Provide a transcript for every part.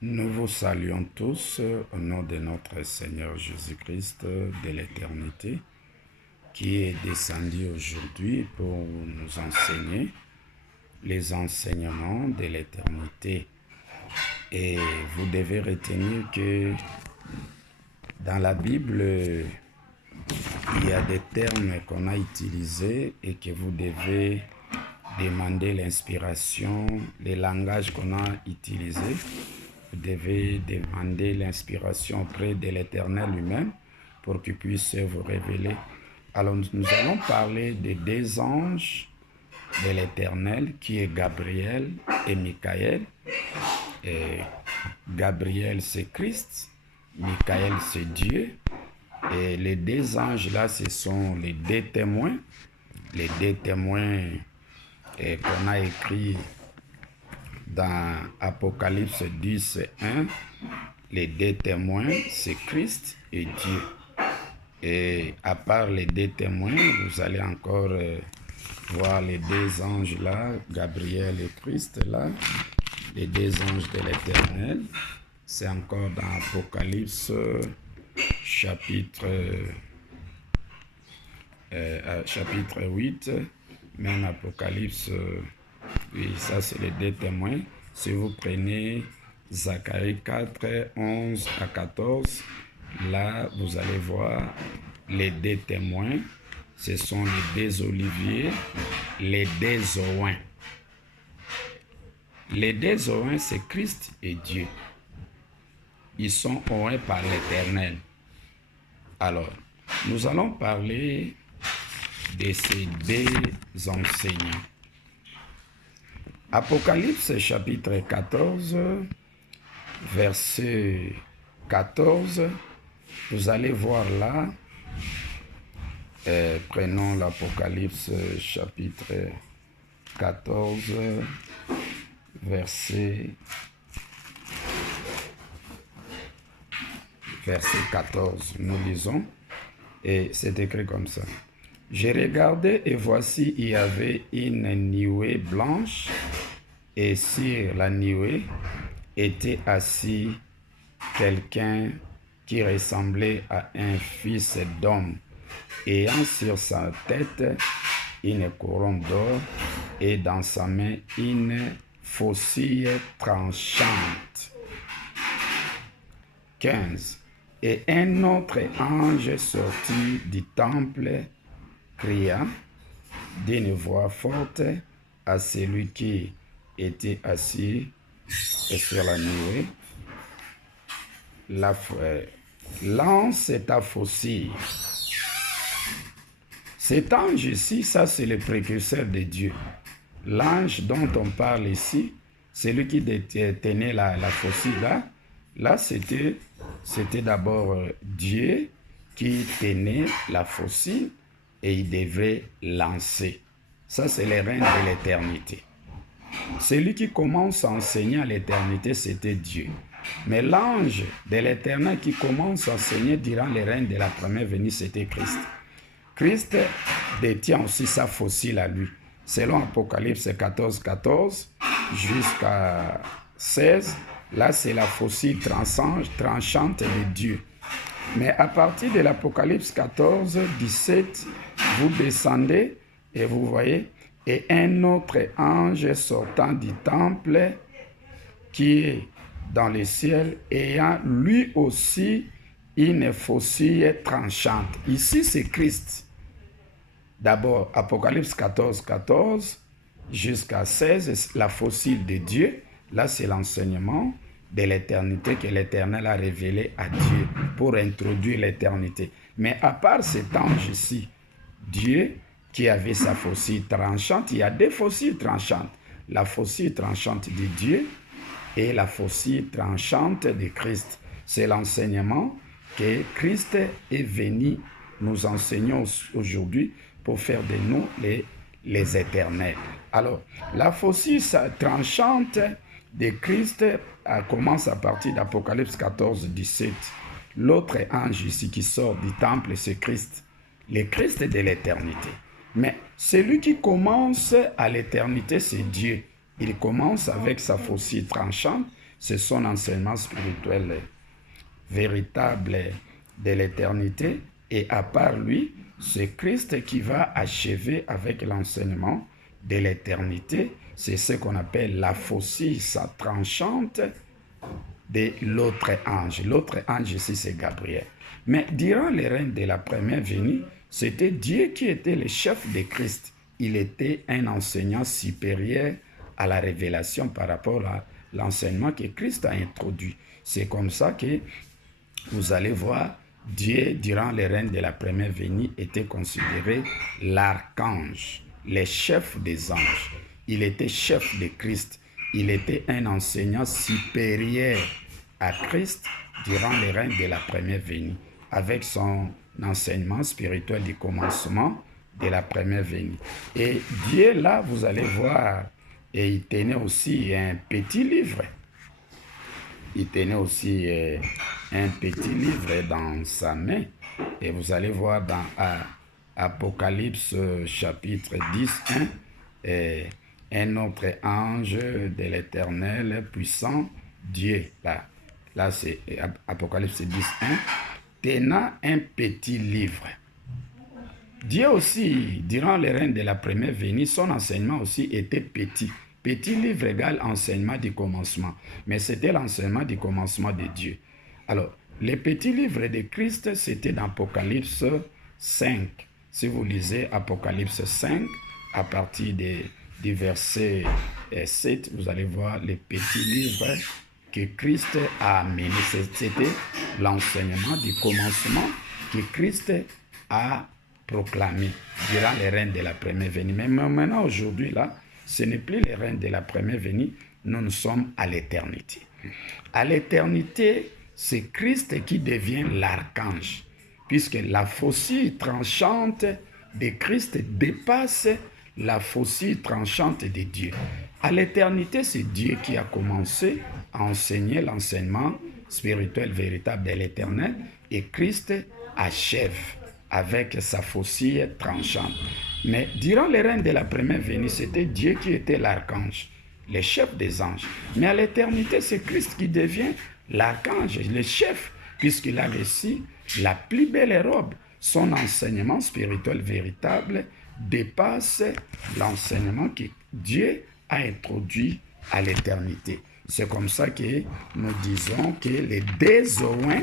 Nous vous saluons tous au nom de notre Seigneur Jésus-Christ de l'éternité qui est descendu aujourd'hui pour nous enseigner les enseignements de l'éternité. Et vous devez retenir que dans la Bible, il y a des termes qu'on a utilisés et que vous devez demander l'inspiration, les langages qu'on a utilisés. Vous devez demander l'inspiration auprès de l'Éternel lui-même pour qu'il puisse vous révéler. Alors nous allons parler des deux anges de l'Éternel qui est Gabriel et Michael. Et Gabriel c'est Christ, Michael c'est Dieu. Et les deux anges là, ce sont les deux témoins. Les deux témoins qu'on a écrits dans Apocalypse 10, 1, les deux témoins, c'est Christ et Dieu. Et à part les deux témoins, vous allez encore voir les deux anges là, Gabriel et Christ là, les deux anges de l'Éternel. C'est encore dans Apocalypse chapitre 8, même Apocalypse. Oui, ça c'est les deux témoins. Si vous prenez Zacharie 4, 11 à 14, là vous allez voir les deux témoins. Ce sont les deux oliviers, les deux oins. Les deux oins, c'est Christ et Dieu. Ils sont oints par l'Éternel. Alors, nous allons parler de ces deux enseignants. Apocalypse chapitre 14, verset 14, vous allez voir là, prenons l'Apocalypse chapitre 14, verset 14, nous lisons, et c'est écrit comme ça. J'ai regardé et voici il y avait une nuée blanche et sur la nuée était assis quelqu'un qui ressemblait à un fils d'homme, ayant sur sa tête une couronne d'or et dans sa main une faucille tranchante. 15. Et un autre ange sortit du temple cria d'une voix forte à celui qui était assis sur la nuée. Lance ta faucille. Cet ange ici, ça c'est le précurseur de Dieu. L'ange dont on parle ici, celui qui tenait la faucille là c'était d'abord Dieu qui tenait la faucille et il devait lancer. Ça, c'est les règnes de l'éternité. Celui qui commence à enseigner à l'éternité, c'était Dieu. Mais l'ange de l'éternel qui commence à enseigner durant les règnes de la première venue, c'était Christ. Christ détient aussi sa faucille à lui. Selon Apocalypse 14, 14 jusqu'à 16, là, c'est la faucille tranchante de Dieu. Mais à partir de l'Apocalypse 14, 17, vous descendez et vous voyez, et un autre ange sortant du temple qui est dans le ciel, ayant lui aussi une faucille tranchante. Ici, c'est Christ. D'abord, Apocalypse 14, 14 jusqu'à 16, la faucille de Dieu. Là, c'est l'enseignement de l'éternité que l'Éternel a révélé à Dieu pour introduire l'éternité. Mais à part cet ange ici, Dieu qui avait sa faucille tranchante, il y a deux faucilles tranchantes. La faucille tranchante de Dieu et la faucille tranchante de Christ. C'est l'enseignement que Christ est venu nous enseigner aujourd'hui pour faire de nous les éternels. Alors, la faucille tranchante de Christ commence à partir d'Apocalypse 14, 17. L'autre ange ici qui sort du temple, c'est Christ. Le Christ de l'éternité. Mais celui qui commence à l'éternité, c'est Dieu. Il commence avec sa faucille tranchante, c'est son enseignement spirituel véritable de l'éternité. Et à part lui, c'est Christ qui va achever avec l'enseignement de l'éternité. C'est ce qu'on appelle la faucille tranchante de l'autre ange. L'autre ange ici, c'est Gabriel. Mais durant les règnes de la première venue, c'était Dieu qui était le chef de Christ. Il était un enseignant supérieur à la révélation par rapport à l'enseignement que Christ a introduit. C'est comme ça que vous allez voir, Dieu, durant les règnes de la première venue, était considéré l'archange, le chef des anges. Il était chef de Christ. Il était un enseignant supérieur à Christ durant les règnes de la première venue, avec son enseignement spirituel du commencement de la première venue. Et Dieu, là, vous allez voir, et il tenait aussi un petit livre. Il tenait aussi un petit livre dans sa main. Et vous allez voir dans Apocalypse chapitre 10, 1, un autre ange de l'Éternel puissant, Dieu, là c'est Apocalypse 10, 1, tenant un petit livre. Dieu aussi, durant les règnes de la première venue, son enseignement aussi était petit. Petit livre égale enseignement du commencement. Mais c'était l'enseignement du commencement de Dieu. Alors, les petits livres de Christ, c'était dans Apocalypse 5. Si vous lisez Apocalypse 5, à partir du verset 7, vous allez voir les petits livres que Christ a amenés. C'était l'enseignement du commencement que Christ a proclamé durant les règnes de la première venue. Mais maintenant, aujourd'hui, là, ce n'est plus les règnes de la première venue, nous sommes à l'éternité. À l'éternité, c'est Christ qui devient l'archange, puisque la faucille tranchante de Christ dépasse la faucille tranchante de Dieu. À l'éternité, c'est Dieu qui a commencé à enseigner l'enseignement spirituel véritable de l'éternel, et Christ achève avec sa faucille tranchante. Mais durant les règnes de la première venue, c'était Dieu qui était l'archange, le chef des anges. Mais à l'éternité, c'est Christ qui devient l'archange, le chef, puisqu'il a reçu la plus belle robe. Son enseignement spirituel véritable dépasse l'enseignement que Dieu a introduit à l'éternité. C'est comme ça que nous disons que les deux oins,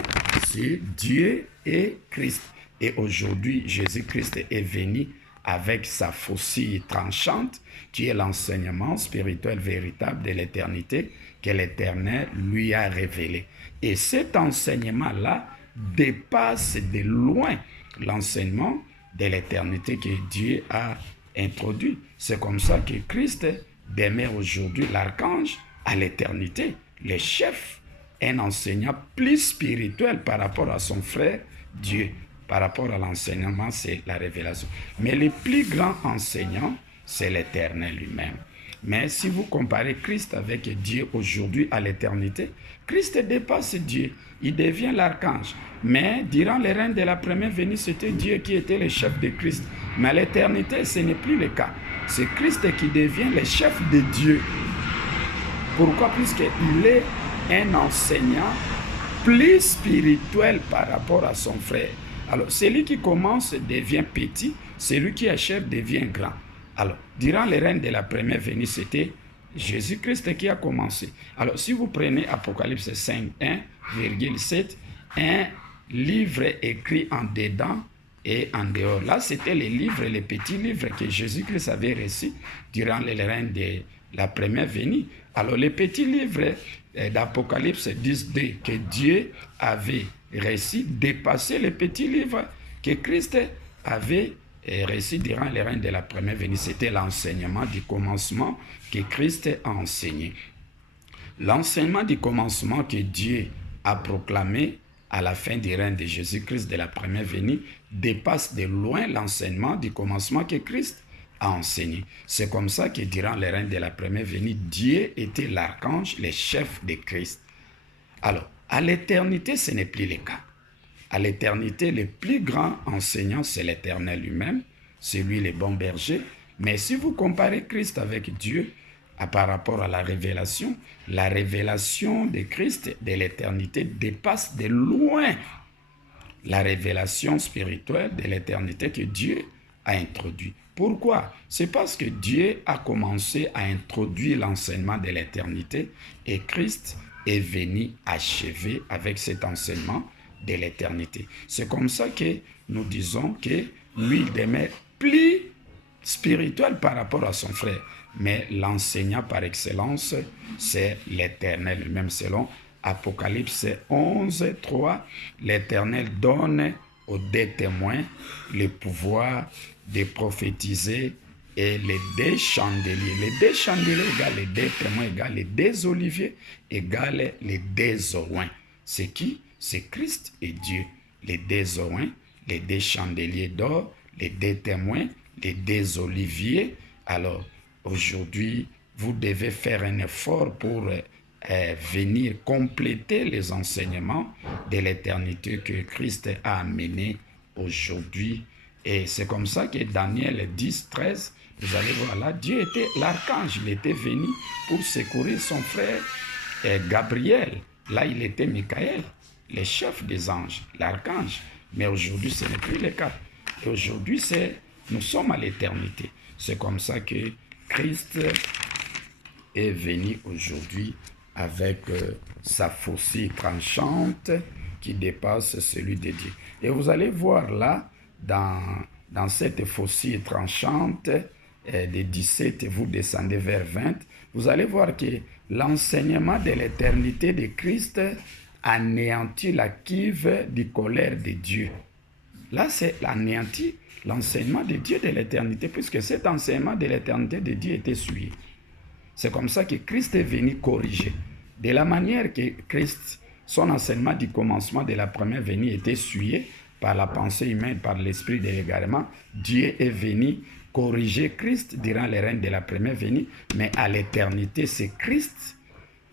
c'est Dieu et Christ. Et aujourd'hui, Jésus-Christ est venu avec sa faucille tranchante, qui est l'enseignement spirituel véritable de l'éternité que l'Éternel lui a révélé. Et cet enseignement-là dépasse de loin l'enseignement de l'éternité que Dieu a introduit. C'est comme ça que Christ demeure aujourd'hui l'archange à l'éternité, le chef, un enseignant plus spirituel par rapport à son frère Dieu. Par rapport à l'enseignement, c'est la révélation. Mais le plus grand enseignant, c'est l'Éternel lui-même. Mais si vous comparez Christ avec Dieu aujourd'hui à l'éternité, Christ dépasse Dieu. Il devient l'archange. Mais durant les règnes de la première venue, c'était Dieu qui était le chef de Christ. Mais à l'éternité, ce n'est plus le cas. C'est Christ qui devient le chef de Dieu. Pourquoi? Puisqu'il est un enseignant plus spirituel par rapport à son frère. Alors, celui qui commence devient petit, celui qui achève devient grand. Alors, durant les règnes de la première venue, c'était Jésus-Christ qui a commencé. Alors, si vous prenez Apocalypse 5, 1,7, un livre écrit en dedans et en dehors. Là, c'était les livres, les petits livres que Jésus-Christ avait reçus durant les règnes de la première venue. Alors, les petits livres d'Apocalypse 10.2 que Dieu avait reçus dépassaient les petits livres que Christ avait reçus durant les règnes de la première venue. C'était l'enseignement du commencement que Christ a enseigné. L'enseignement du commencement que Dieu a proclamé à la fin du règne de Jésus-Christ de la première venue dépasse de loin l'enseignement du commencement que Christ a enseigné. C'est comme ça que durant les règnes de la première venue, Dieu était l'archange, le chef de Christ. Alors, à l'éternité, ce n'est plus le cas. À l'éternité, le plus grand enseignant, c'est l'Éternel lui-même, c'est lui le bon berger. Mais si vous comparez Christ avec Dieu, par rapport à la révélation de Christ de l'éternité dépasse de loin la révélation spirituelle de l'éternité que Dieu a introduit. Pourquoi? C'est parce que Dieu a commencé à introduire l'enseignement de l'éternité et Christ est venu achever avec cet enseignement de l'éternité. C'est comme ça que nous disons que lui demeure plus spirituel par rapport à son frère. Mais l'enseignant par excellence, c'est l'Éternel. Même selon Apocalypse 11, 3, l'Éternel donne aux deux témoins le pouvoir de prophétiser et les deux chandeliers. Les deux chandeliers égale les deux témoins, égale les deux oliviers, égale les deux oins. C'est qui? C'est Christ et Dieu. Les deux oins, les deux chandeliers d'or, les deux témoins, les deux oliviers. Alors, aujourd'hui, vous devez faire un effort pour venir compléter les enseignements de l'éternité que Christ a amené aujourd'hui. Et c'est comme ça que Daniel 10, 13, vous allez voir là, Dieu était l'archange, il était venu pour secourir son frère Gabriel. Là, il était Michael, le chef des anges, l'archange. Mais aujourd'hui, ce n'est plus le cas. Et aujourd'hui, nous sommes à l'éternité. C'est comme ça que Christ est venu aujourd'hui avec sa faucille tranchante qui dépasse celui de Dieu. Et vous allez voir là, dans cette faucille tranchante, de 17, vous descendez vers 20, vous allez voir que l'enseignement de l'éternité de Christ anéantit la cuve du colère de Dieu. Là, c'est anéanti l'enseignement de Dieu de l'éternité, puisque cet enseignement de l'éternité de Dieu était suivi. C'est comme ça que Christ est venu corriger. De la manière que Christ, son enseignement du commencement de la première venue était suivi par la pensée humaine, par l'esprit de l'égarement, Dieu est venu corriger Christ durant les règnes de la première venue, mais à l'éternité, c'est Christ,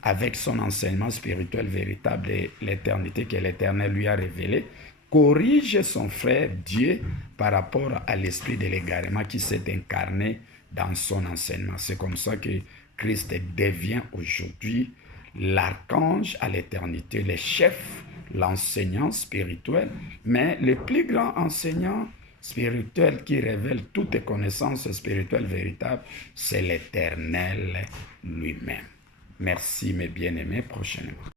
avec son enseignement spirituel véritable de l'éternité que l'Éternel lui a révélé, corrige son frère Dieu par rapport à l'esprit de l'égarement qui s'est incarné dans son enseignement. C'est comme ça que Christ devient aujourd'hui l'archange à l'éternité, le chef, l'enseignant spirituel, mais le plus grand enseignant spirituel qui révèle toutes les connaissances spirituelles véritables, c'est l'Éternel lui-même. Merci mes bien-aimés, prochainement.